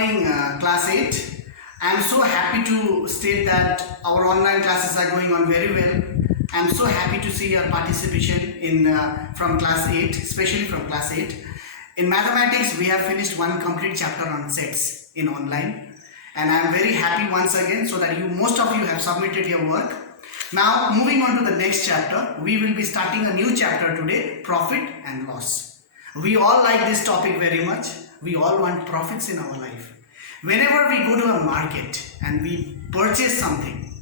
morning, class 8. I am so happy to state that our online classes are going on very well. I am so happy to see your participation in from class 8, especially from class 8. In mathematics, we have finished one complete chapter on sets in online, and I am very happy once again so that most of you have submitted your work. Now, moving on to the next chapter, we will be starting a new chapter today, profit and loss. We all like this topic very much. We all want profits in our life. Whenever we go to a market and we purchase something,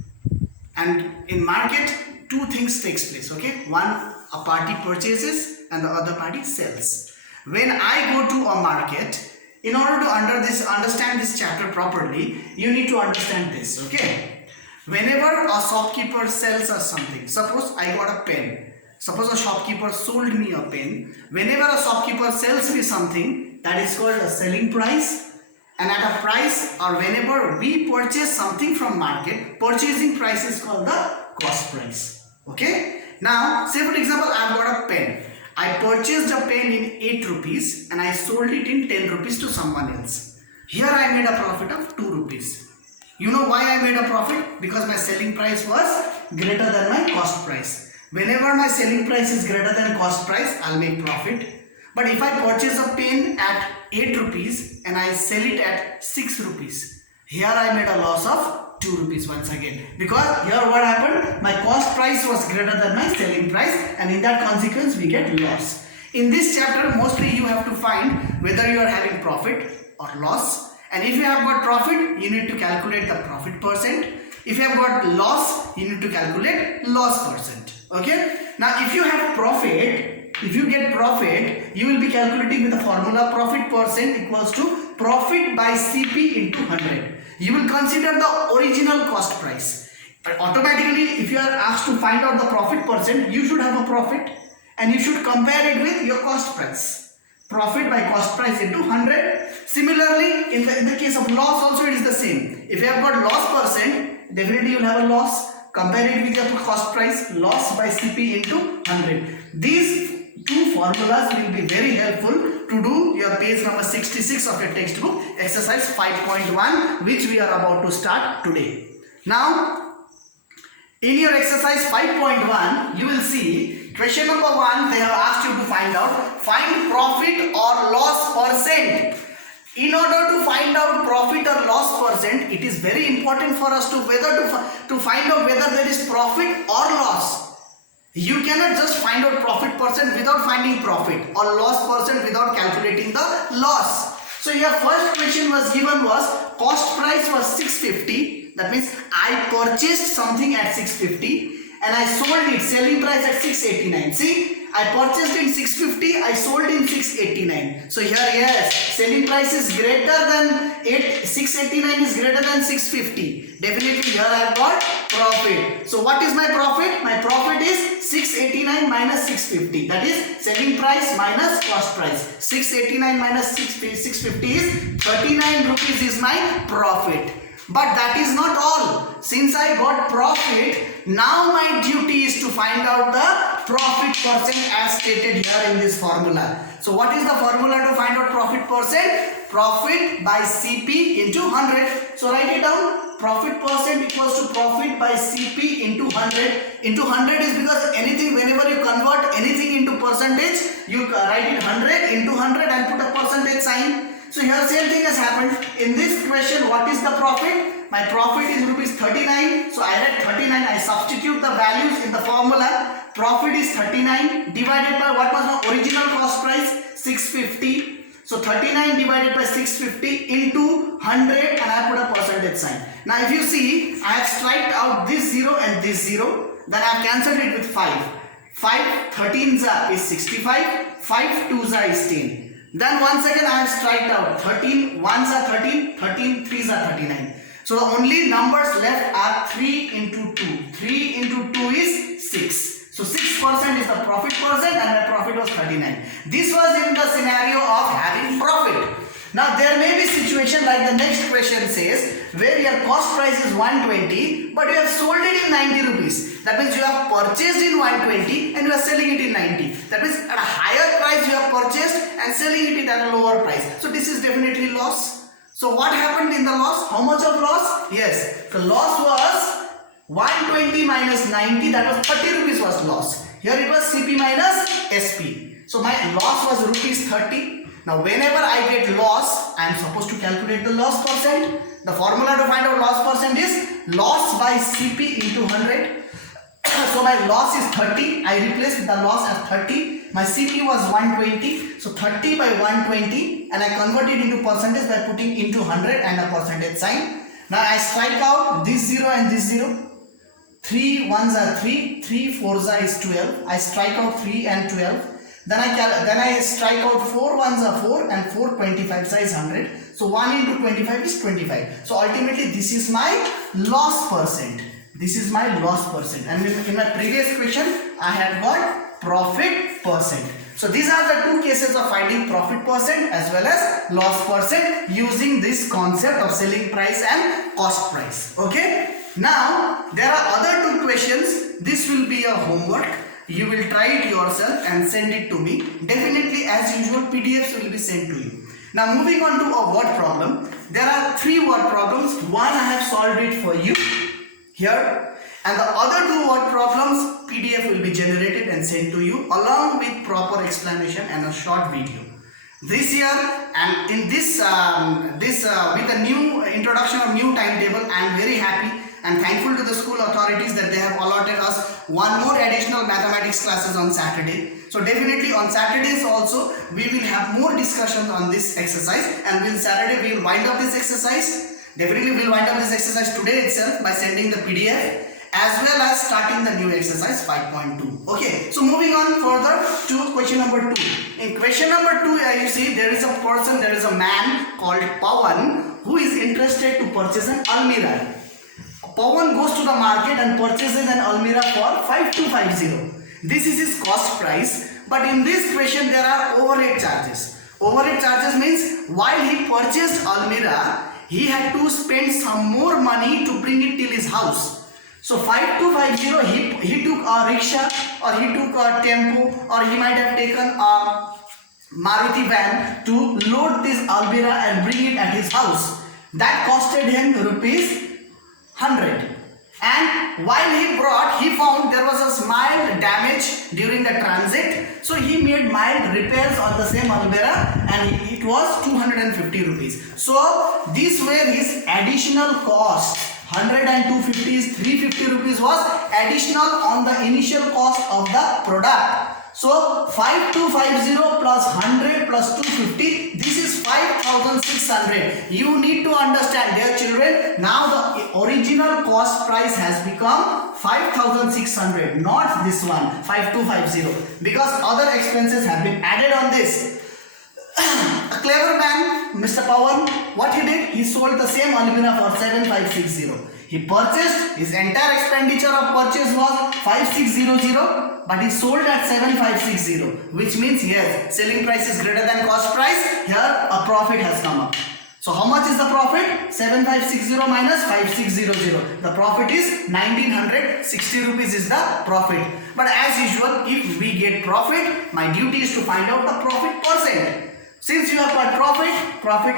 and in market, two things takes place, okay? One, a party purchases and the other party sells. When I go to a market, in order to understand this chapter properly, you need to understand this, okay? Whenever a shopkeeper sells us something, suppose I got a pen. Suppose a shopkeeper sold me a pen. Whenever a shopkeeper sells me something, that is called a selling price. And at a price, or whenever we purchase something from market, purchasing price is called the cost price. Okay? Now, say for example, I have got a pen. I purchased a pen in 8 rupees and I sold it in 10 rupees to someone else. Here I made a profit of 2 rupees. You know why I made a profit? Because my selling price was greater than my cost price. Whenever my selling price is greater than cost price, I'll make profit. But if I purchase a pen at 8 rupees and I sell it at 6 rupees, here I made a loss of 2 rupees once again. Because here what happened? My cost price was greater than my selling price, and in that consequence we get loss. In this chapter, mostly you have to find whether you are having profit or loss. And if you have got profit, you need to calculate the profit percent. If you have got loss, you need to calculate loss percent. Okay? Now if you have profit, if you get profit, you will be calculating with the formula profit percent equals to profit by CP into 100. You will consider the original cost price. But automatically, if you are asked to find out the profit percent, you should have a profit and you should compare it with your cost price. Profit by cost price into 100. Similarly, in the case of loss also it is the same. If you have got loss percent, definitely you will have a loss. Compare it with your cost price, loss by CP into 100. These two formulas will be very helpful to do your page number 66 of your textbook, exercise 5.1, which we are about to start today. Now, in your exercise 5.1, you will see question number 1, they have asked you to find profit or loss percent. In order to find out profit or loss percent, it is very important for us to find out whether there is profit or loss. You cannot just find out profit percent without finding profit, or loss percent without calculating the loss. So your first question was given was cost price was 650. That means I purchased something at 650 and I sold it selling price at 689. See, I purchased in 650, I sold in 689. So here, yes, selling price is greater than 689 is greater than 650. Definitely here I have got profit. So what is my profit? My profit is 689 minus 650. That is selling price minus cost price. 689 minus 650 is 39 rupees is my profit. But that is not all. Since I got profit, now my duty is to find out the profit percent as stated here in this formula. So what is the formula to find out profit percent? Profit by CP into 100. So write it down. Profit percent equals to profit by CP into 100. Into 100 is because anything, whenever you convert anything into percentage, you write it 100 into 100 and put a percentage sign. So here same thing has happened. In this question, what is the profit? My profit is rupees 39. So I write 39. I substitute the values in the formula. Profit is 39 divided by what was the original cost price? 650. So 39 divided by 650 into 100, and I put a percentage sign. Now if you see, I have striked out this 0 and this 0. Then I have cancelled it with 5. 5 13s is 65. 5 2s is 10. Then once again I have striked out 13 1s are 13, 13 3s are 39. So the only numbers left are 3 into 2. 3 into 2 is 6. So 6% is the profit percent and my profit was 39. This was in the scenario of having profit. Now there may be situation like the next question says, where your cost price is 120 but you have sold it in 90 rupees. That means you have purchased in 120 and you are selling it in 90. That means at a higher price you have purchased and selling it at a lower price. So this is definitely loss. So what happened in the loss? How much of loss? Yes, the loss was 120 minus 90, that was 30 rupees was loss. Here it was CP minus SP. So my loss was rupees 30. Now whenever I get loss, I am supposed to calculate the loss percent. The formula to find out loss percent is loss by CP into 100. So my loss is 30. I replaced the loss as 30. My CP was 120. So 30 by 120, and I convert it into percentage by putting into 100 and a percentage sign. Now I strike out this 0 and this 0. 3 ones are 3, 3 fours are is 12. I strike out 3 and 12. Then I strike out 4 ones are 4 and 4 25 is 100. So 1 into 25 is 25. So ultimately this is my loss percent. This is my loss percent. And in my previous question I had got profit percent. So these are the two cases of finding profit percent as well as loss percent using this concept of selling price and cost price. Okay. Now there are other two questions. This will be a homework. You will try it yourself and send it to me. Definitely, as usual, PDFs will be sent to you. Now moving on to a word problem. There are 3 word problems. One I have solved it for you here, and the other 2 word problems PDF will be generated and sent to you along with proper explanation and a short video. This year, and in this with a new introduction of new timetable, I am very happy and thankful to the school authorities that they have allotted us one more additional mathematics classes on Saturday. So definitely on Saturdays also we will have more discussions on this exercise, and on Saturday we will wind up this exercise. Definitely we will wind up this exercise today itself by sending the PDF as well as starting the new exercise 5.2. Okay, so moving on further to question number 2. In question number 2, you see there is a man called Pawan who is interested to purchase an almirah. Pawan goes to the market and purchases an almirah for 5250. This is his cost price, but in this question there are overhead charges. Overhead charges means while he purchased almirah, he had to spend some more money to bring it till his house. So 5250, he took a rickshaw, or he took a tempo, or he might have taken a Maruti van to load this almirah and bring it at his house. That costed him rupees 100. And while he brought, he found there was a mild damage during the transit. So he made mild repairs on the same almirah, and it was 250 rupees. So these were his additional cost. 100 and 250 is 350 rupees was additional on the initial cost of the product. So 5250 plus 100 plus 250, this is 5600. You need to understand, dear children, now the original cost price has become 5600, not this one 5250, because other expenses have been added on this. A clever man, Mr. Pawan, what he did? He sold the same almirah for 7560. He purchased, his entire expenditure of purchase was 5600, but he sold at 7560, which means yes, selling price is greater than cost price. Here a profit has come up. So how much is the profit? 7560 minus 5600. The profit is 1960 rupees is the profit. But as usual, if we get profit, my duty is to find out the profit percent. Since you have got profit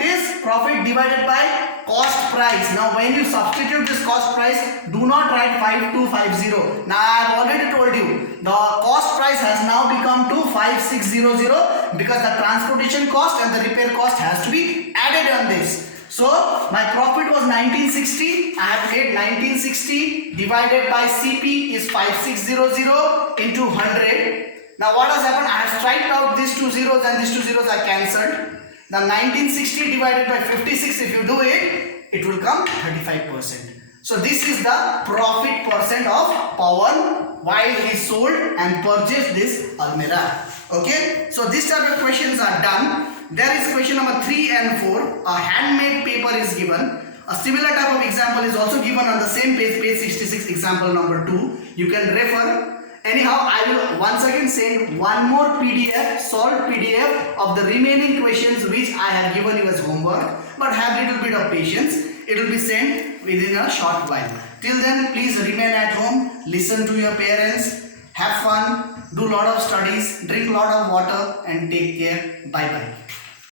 is profit divided by cost price. Now when you substitute this cost price, do not write 5250. Now I have already told you, the cost price has now become to 5600 because the transportation cost and the repair cost has to be added on this. So my profit was 1960. I have made 1960 divided by CP is 5600 into 100. Now what has happened? I have striked out these 2 zeros and these 2 zeros are cancelled. The 1960 divided by 56, if you do it, it will come 35%. So this is the profit percent of Pawan while he sold and purchased this almirah. Okay, so this type of questions are done. There is question number 3 and 4. A handmade paper is given. A similar type of example is also given on the same page, page 66, example number 2. You can refer. Anyhow, I will once again send one more PDF, solved PDF of the remaining questions which I have given you as homework. But have little bit of patience. It will be sent within a short while. Till then, please remain at home, listen to your parents, have fun, do lot of studies, drink lot of water and take care. Bye bye.